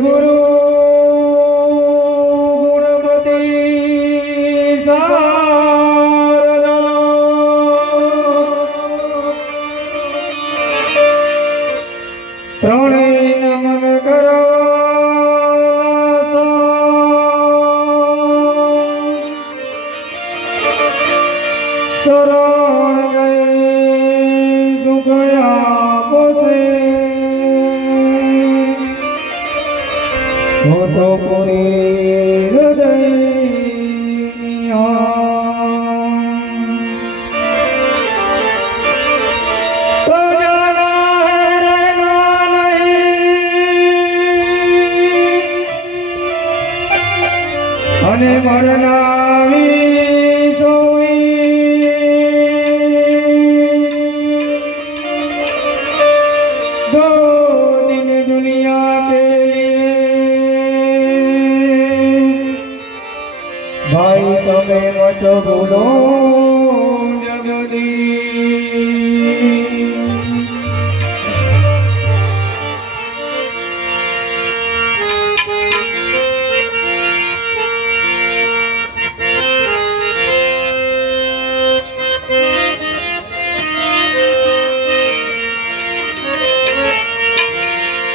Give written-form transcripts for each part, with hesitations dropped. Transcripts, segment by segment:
સદગુરુ ગુણપતિ શારદા ત્રણેય નમન કરવા શરણ ગઈ સુખયા પોસે તો પૂરી હૃદય અને મરનાવી સોઈ દો દિન દુનિયા કે ભાઈ તમે મત ભૂલો જગદી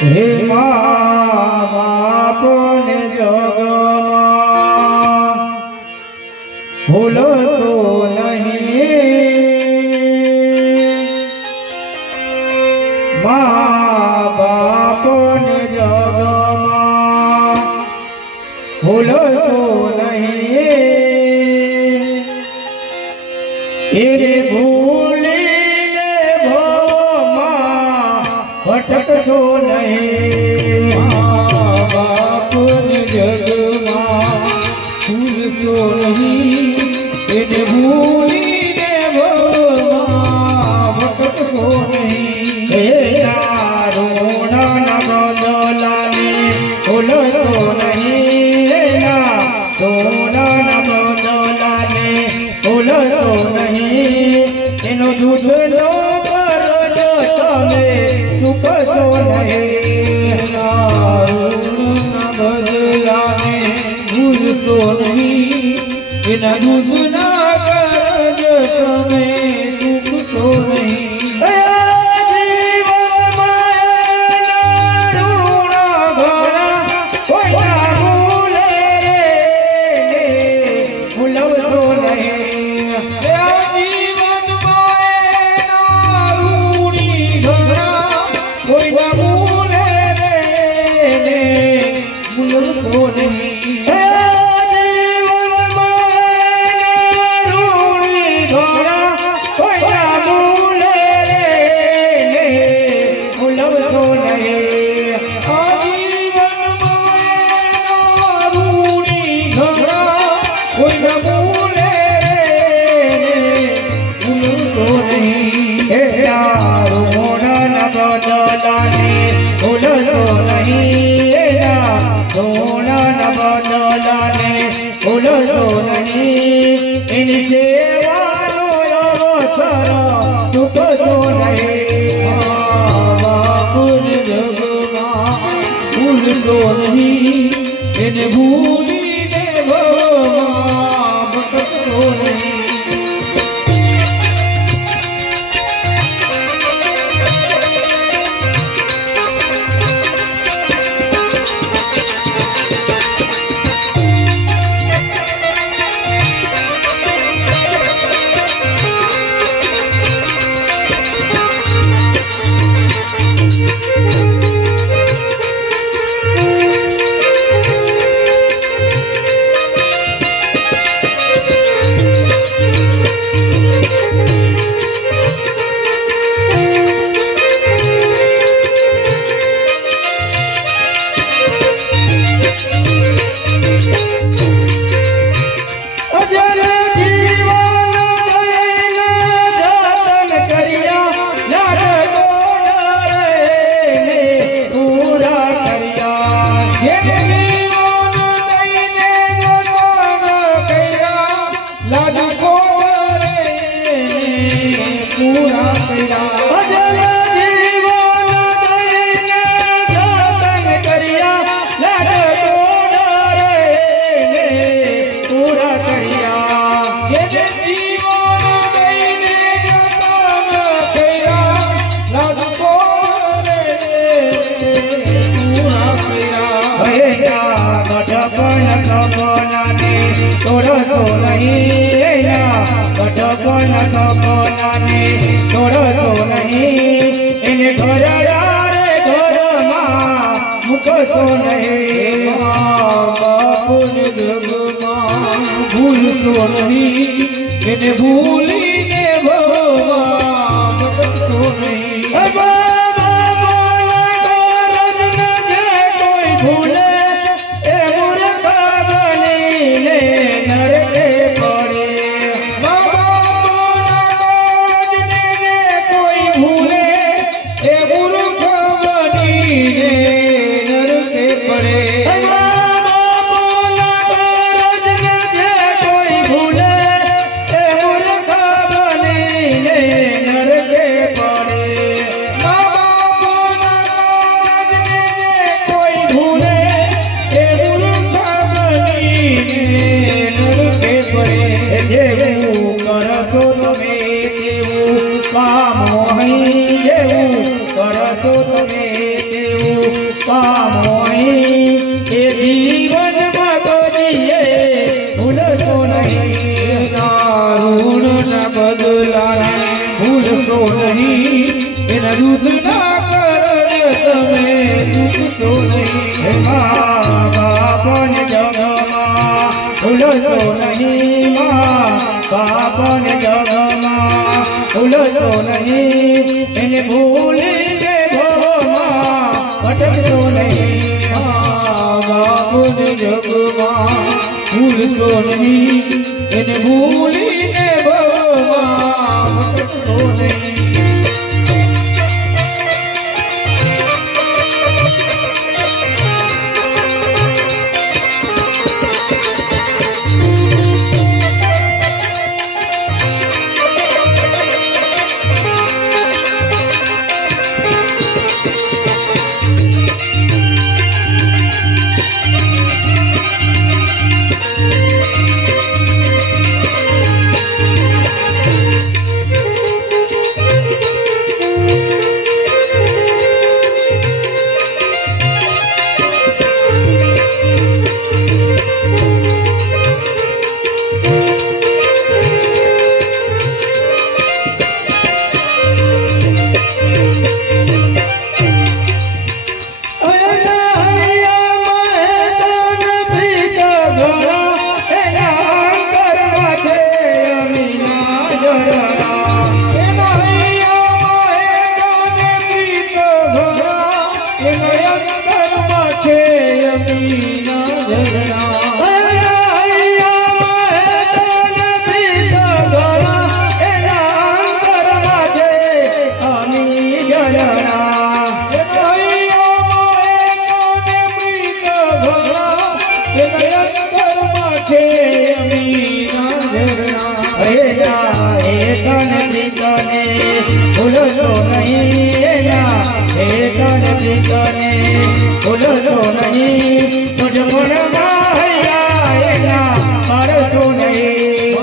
હે મા બાપને જગમાં ભૂલશો નહીં મા બાપને જગમાં ભૂલશો નહીં એને ભૂલીને ભવમાં ભટકશો નહીં મા બાપને જગમાં ભૂલશો નહીં એને ભૂલીને ભવમાં ભટકશો નહીં હે તારુણા બદલાને ભૂલશો નહીં એના તોડા બદલાને ભૂલશો નહીં એનો દૂધનો કરજો તમે ચૂકશો નહીં બદલાને ભૂલશો નહીં એના દૂધના કરજો તમે ચૂકશો નહીં એની સેવાનો અવસર ચૂકશો નહીં બાપુને જગમાં ભૂલશો નહીં એને ભૂલીને ભવમાં ભટકશો નહીં છોડશો નહીં એના કટપણ સપનાને છોડશો નહીં એને ઘરમાં મૂકશો નહીં બાપુને જગમાં ભૂલશો નહીં એને ભૂલીને ભગવાન મૂકશો નહીં જેવું કરશો તમે તેવું પામો અહીં જેવું કરશો તમે તેવું પામો અહીં એ જીવનમાં કરીએ ભૂલશો નહીં ઋણના બદલા ભૂલશો નહીં એના યુદ્ધ ના કરે તમે ચૂકશો નહીં બાપને જગમાં ભૂલશો નહીં બાપને જગમાં ભૂલશો નહીં એને ભૂલીને ભવમાં ભટકશો નહીં બાપને જગમાં ભૂલશો નહીં એને ભૂલીને ભવમાં ભટકશો નહીં ભૂલશો નહીં એના ભૂલશો નહીં તુજ પણ એના મારશો નહીં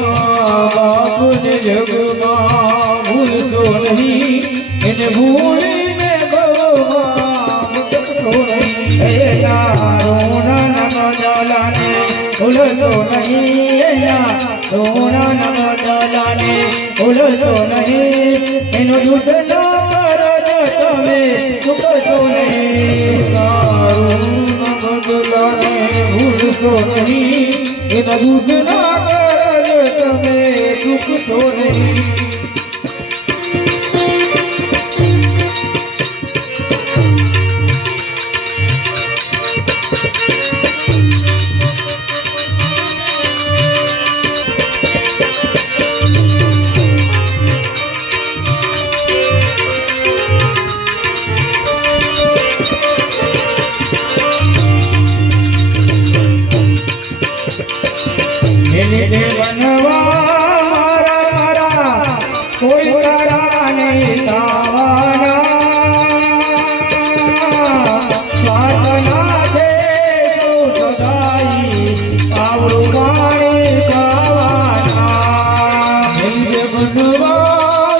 બાપુને જગમાં ભૂલશો નહીં એને ભૂલીને ભગવાન મૂકશો નહીં એના ઋણના બદલાને ભૂલશો નહીં એના ઋણના બદલાને ભૂલશો નહીં એનો યુદ્ધ ન કરો તમે ચૂકશો નહીં બદલાને ભૂલશો નહીં એના યુદ્ધ ના કરો તમે ચૂકશો નહીં કોઈ તારા નહીં પ્રાર્થના છે સદાઈ આવડું પાણી પાવાના બનવા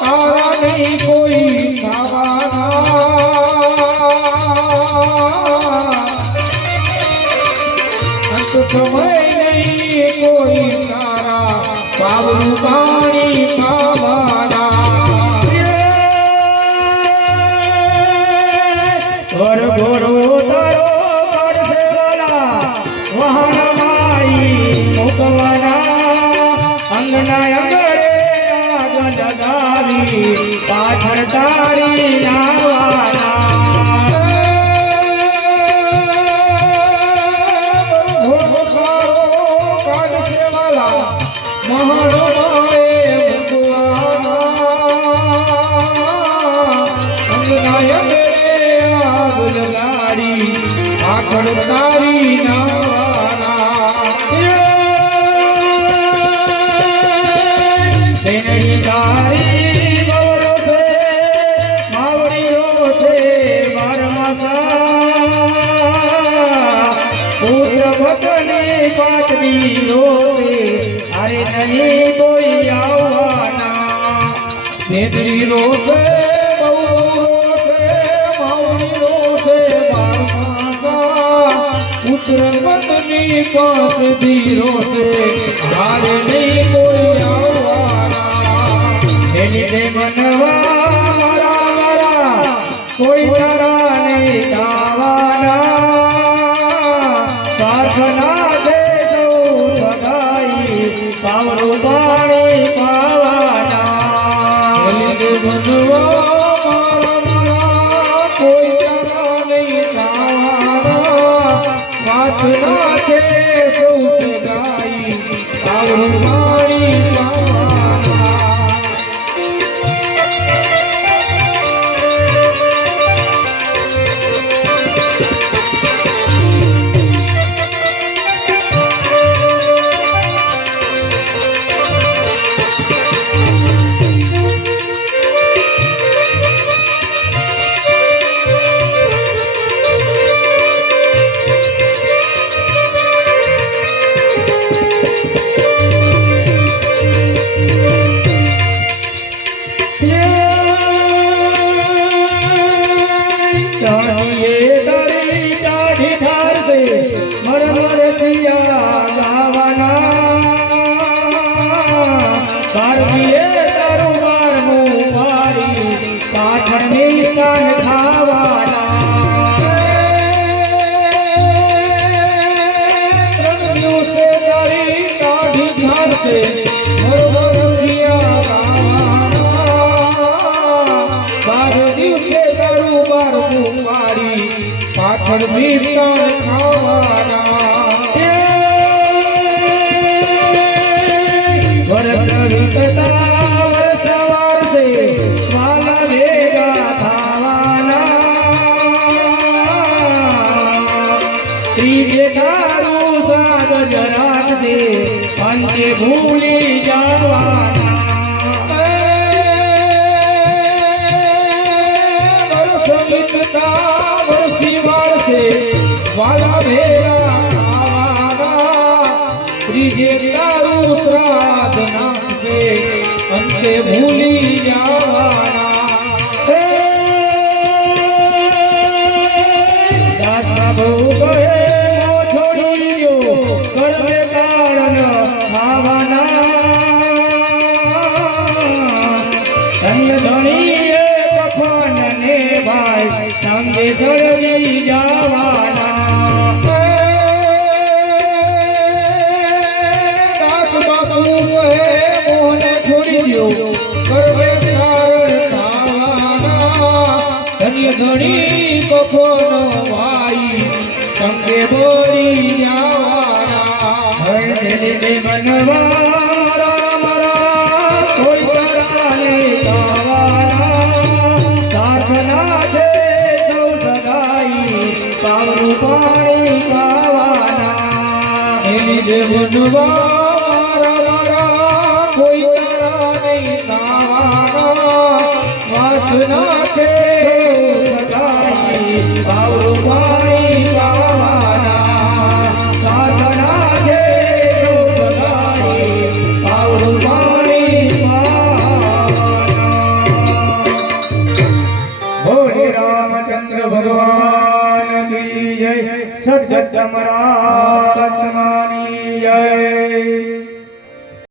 તારા નહીં કોઈ ખાવાના અંત સમય લગાવી પાછળ તારી નાવાના તારી નાવાના તેની તારી ગૌરો છે માવડીઓ છે બારમાસા પુત્ર ભગની પાટની રોશે અરે નહીં કોઈ આવવાના તેની રોશે બહુ રોશે માવડી રોશે પુત્ર પત્ની પાસ ધીરો છે મારે નહીં કોઈ આવવાના એની તે મનવા મારા મારા કોઈ તારા નહીં ગાવાના પ્રાર્થના છે સૌ સદાઈ પાવરું પાણી પાવાના એની તે મનવા કોઈ તારા નહીં ગાવાના પ્રાર્થના છે સૌ સદાઈ પાવરું પાણી પાવાના પાછળ મીઠા ખાવાના વર્ષ સવાર છે વાલા ભેગા થવાના ત્રીજે તારું સાદ જરાક છે અંતે ભૂલી જવાના વાલા ભેરા ખાવાના ત્રીજે તારું શ્રાદ્ધ નાખશે અંતે ભૂલી જવાના પ્રભુ કહે છોડી દો કર્મે કારણ ખાવાના ધન્ય ધણીએ કફન ને ભાઈ સંગે સળગી જવાના ધણી કફન ભાઈ સંગે બોરી જવાના હરદે મનવારા મારા કોઈ કરાને ગાવાના સાધના છે સૌ સદાઈ પાવરું પાણી પાવાના એની જે બનવા કોઈ કરાને ગાવાના વાસના છે પાવરું પાણી પાવાના સાધના છે સૌ સદાઈ પાવરું પાણી પાવાના બોલે રામચંદ્ર ભગવાન કી જય સદગત મહાત્માની જય